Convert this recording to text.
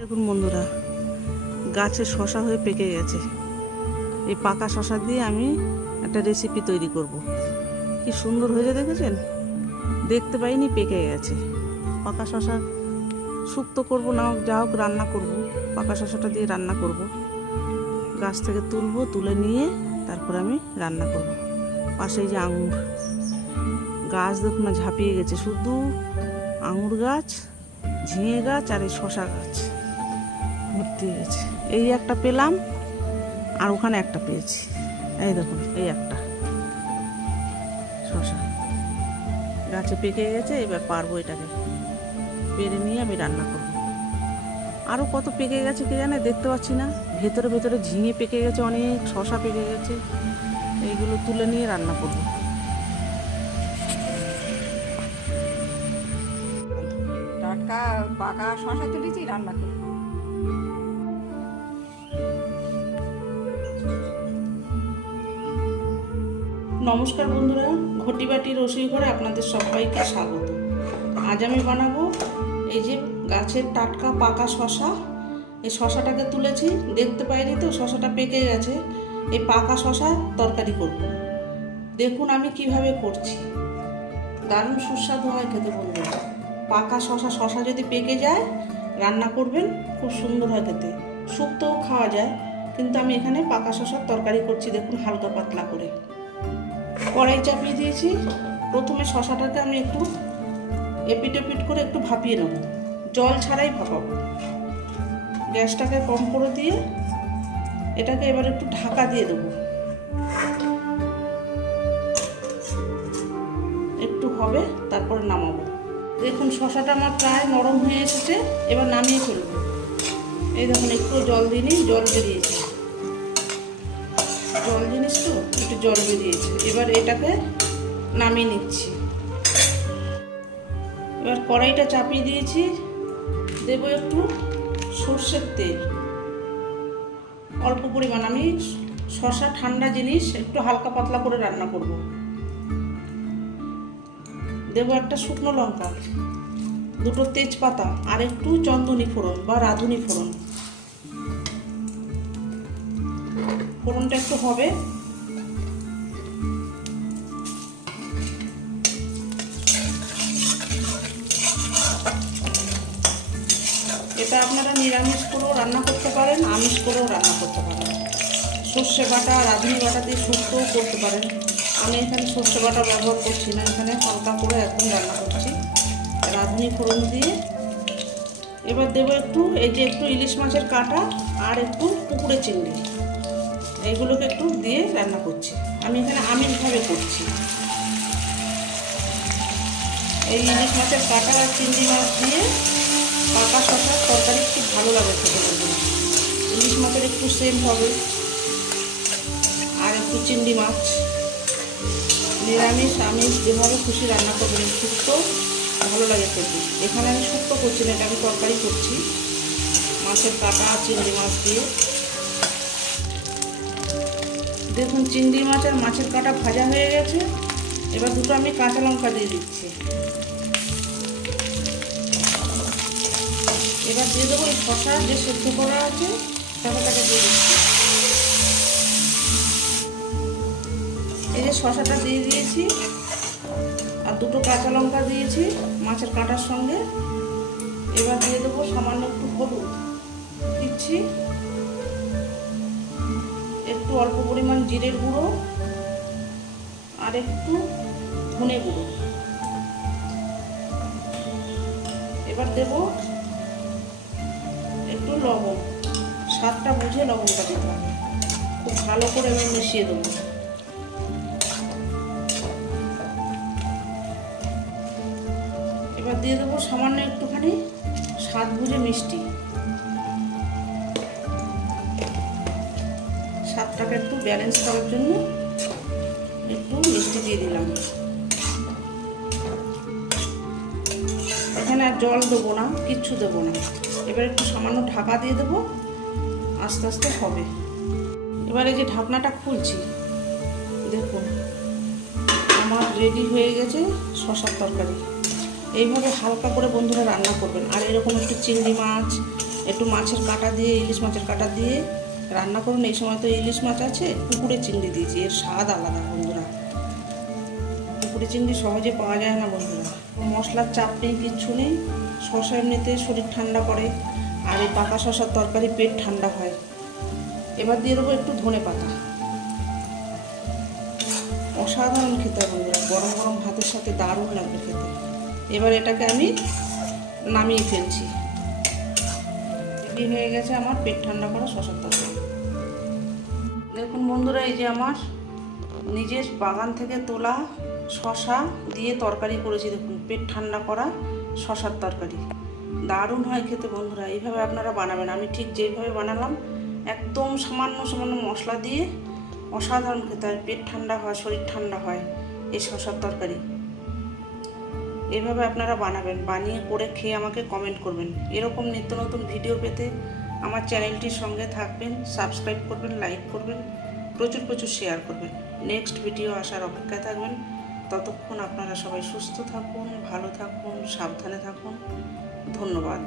দেখুন বন্ধুরা, গাছে শশা হয়ে পেকে গেছে। এই পাকা শশা দিয়ে আমি একটা রেসিপি তৈরি করব। কি সুন্দর হয়েছে দেখেছেন? দেখতে পাইনি, পেকে গেছে। পাকা শশা শুক্তো করব, না হোক যা হোক রান্না করব। পাকা শশাটা দিয়ে রান্না করব। গাছ থেকে তুলব, তুলে নিয়ে তারপর আমি রান্না করব। পাশে যে আঙুর। গাছ দেখুন না, ঝাঁপিয়ে গেছে। শুধু আঙুর গাছ, ঝিঙে গাছ আর এই শশা গাছ। ভর্তি হয়ে গেছে এই একটা পেলাম, আর ওখানে একটা পেয়েছি। এই দেখুন, এই একটা। শশা গাছে পেকে গেছে, এবার পারব এটাকে। পেরে নিয়ে আমি রান্না করব। আরও কত পেকে গেছে কে জানে, দেখতে পাচ্ছি না। ভেতরে ভেতরে ঝিঙে পেকে গেছে অনেক শশা পেকে গেছে। এইগুলো তুলে নিয়ে রান্না করব। টাটকা পাকা শশা তুলেছি, রান্না করি নমস্কার বন্ধুরা, ঘটিবাটি রসুই করে আপনাদের সবাইকে স্বাগত। আজ আমি বানাবো এই যে গাছের টাটকা পাকা শশা। এই শশাটাকে তুলেছি, দেখতে পাইনি তো, শশাটা পেকে গেছে। এই পাকা শশা তরকারি করব। দেখুন আমি কীভাবে করছি। দারুণ সুস্বাদু হয় খেতে বন্ধুরা। পাকা শশা শশা যদি পেকে যায়, রান্না করবেন, খুব সুন্দর হয় খেতে। শুক্তোও খাওয়া যায়, কিন্তু আমি এখানে পাকা শশার তরকারি করছি, দেখুন হালকা পাতলা করে। কড়াই চাপিয়ে দিয়েছি। প্রথমে শশাটাকে আমি একটু এপিট এপিট করে একটু ভাপিয়ে নেব। জল ছাড়াই ভাপাবো। গ্যাসটাকে কম করে দিয়ে এটাকে এবার একটু ঢাকা দিয়ে দেবো। একটু হবে, তারপরে নামাবো। দেখুন, শশাটা আমার প্রায় নরম হয়ে এসেছে। এবার নামিয়ে ফেলব। এই দেখুন একটু জল দিনই জল বেরিয়েছে। জল জিনিস তো, একটু জল বেরিয়েছে এবার এটাকে নামিয়ে নিচ্ছি। এবার কড়াইটা চাপিয়ে দিয়েছি। দেবো একটু সর্ষের তেল। অল্প পরিমাণ। আমি শশা ঠান্ডা জিনিস একটু হালকা পাতলা করে রান্না করব। দেবো একটা শুকনো লঙ্কা, দুটো তেজপাতা আর একটু চন্দনী ফোড়ন বা রাঁধুনি ফোড়ন। ফোড়নটা একটু হবে। এটা আপনারা নিরামিষ করেও রান্না করতে পারেন, আমিষ করেও রান্না করতে পারেন। সর্ষে বাটা, রাঁধুনি বাটা দিয়ে শুক্তোও করতে পারেন। আমি এখানে সর্ষে বাটা ব্যবহার করছি না, এখানে হালকা করে একদম রান্না করছি। রাঁধুনি ফোড়ন দিয়ে। এবার দেবো একটু, এই যে একটু ইলিশ মাছের কাঁটা আর একটু পুকুরে চিংড়ি। এইগুলোকে একটু দিয়ে রান্না করছি। আমি এখানে আমিষভাবে করছি। এই ইলিশ মাছের কাঁটা আর চিংড়ি মাছ দিয়ে পাকা শশার তরকারি খুব ভালো লাগে খেতে ইলিশ মাছের একটু সেম হবে। আর একটু চিংড়ি মাছ। নিরামিষ, আমিষ যেভাবে খুশি রান্না করবেন, শুক্তো ভালো লাগে খেতে। এখানে আমি শুক্তো করছি না, এটা আমি তরকারি করছি। মাছের কাঁটা, চিংড়ি মাছ দিয়ে। দেখুন, চিংড়ি মাছ আর মাছের কাঁটা ভাজা হয়ে গেছে। এবার দুটো আমি কাঁচা লঙ্কা দিয়ে দিচ্ছি। এবার দিয়ে দেবো এই শশা যে সেদ্ধ করা আছে শশাটাকে দিয়ে দিচ্ছি। এই যে শশাটা দিয়ে দিয়েছি, আর দুটো কাঁচা লঙ্কা দিয়েছি মাছের কাঁটার সঙ্গে। এবার দিয়ে দেবো সামান্য একটু হলুদ। দিচ্ছি। একটু অল্প পরিমাণ জিরের গুঁড়ো আর একটু ধনে গুঁড়ো। এবার দেব একটু লবণ। স্বাদটা বুঝে লবণটা দিতে হবে। খুব ভালো করে আমি মিশিয়ে দেবো। এবার দিয়ে দেবো সামান্য একটুখানি স্বাদ বুঝে মিষ্টি। স্বাদটাকে একটু ব্যালেন্স করার জন্য একটু মিষ্টি দিয়ে দিলাম। এখানে আর জল দেবো না, কিচ্ছু দেবো না। এবার একটু সামান্য ঢাকা দিয়ে দেবো, আস্তে আস্তে হবে। এবার এই যে ঢাকনাটা খুলছি দেখুন আমার রেডি হয়ে গেছে শশার তরকারি। এইভাবে হালকা করে বন্ধুরা রান্না করবেন। আর এরকম একটু চিংড়ি মাছ, একটু মাছের কাটা দিয়ে, ইলিশ মাছের কাটা দিয়ে রান্না করুন, এই সময় তো ইলিশ মাছ আছে, পুকুরে চিংড়ি দিয়েছি, এর স্বাদ আলাদা বন্ধুরা। পুকুরে চিংড়ি সহজে পাওয়া যায় না বন্ধুরা। মশলার চাপ নেই, কিচ্ছু নেই। শশা এমনিতে শরীর ঠান্ডা করে, আর এই পাকা শশার তরকারি পেট ঠান্ডা হয়। এবার দিয়ে দেবো একটু ধনে পাতা। অসাধারণ খেতে বন্ধুরা, গরম গরম ভাতের সাথে দারুণ লাগবে খেতে। এবার এটাকে আমি নামিয়ে ফেলছি। রেডি হয়ে গেছে আমার পেট ঠান্ডা করা শশার তরকারি। দেখুন বন্ধুরা, এই যে আমার নিজের বাগান থেকে তোলা শশা দিয়ে তরকারি করেছি। দেখুন, পেট ঠান্ডা করা শশার তরকারি। দারুণ হয় খেতে বন্ধুরা, এইভাবে আপনারা বানাবেন। আমি ঠিক যেইভাবে বানালাম, একদম সামান্য সামান্য মশলা দিয়ে অসাধারণ খেতে হয়। পেট ঠান্ডা হয়, শরীর ঠান্ডা হয় এই শশার তরকারি। এভাবে আপনারা বানাবেন। বানিয়ে করে খেয়ে আমাকে কমেন্ট করবেন। এরকম নিত্য নতুন ভিডিও পেতে আমার চ্যানেলটির সঙ্গে থাকবেন সাবস্ক্রাইব করবেন লাইক করবেন, প্রচুর প্রচুর শেয়ার করবেন। নেক্সট ভিডিও আসার অপেক্ষায় থাকবেন। ততক্ষণ আপনারা সবাই সুস্থ থাকুন, ভালো থাকুন, সাবধানে থাকুন। ধন্যবাদ।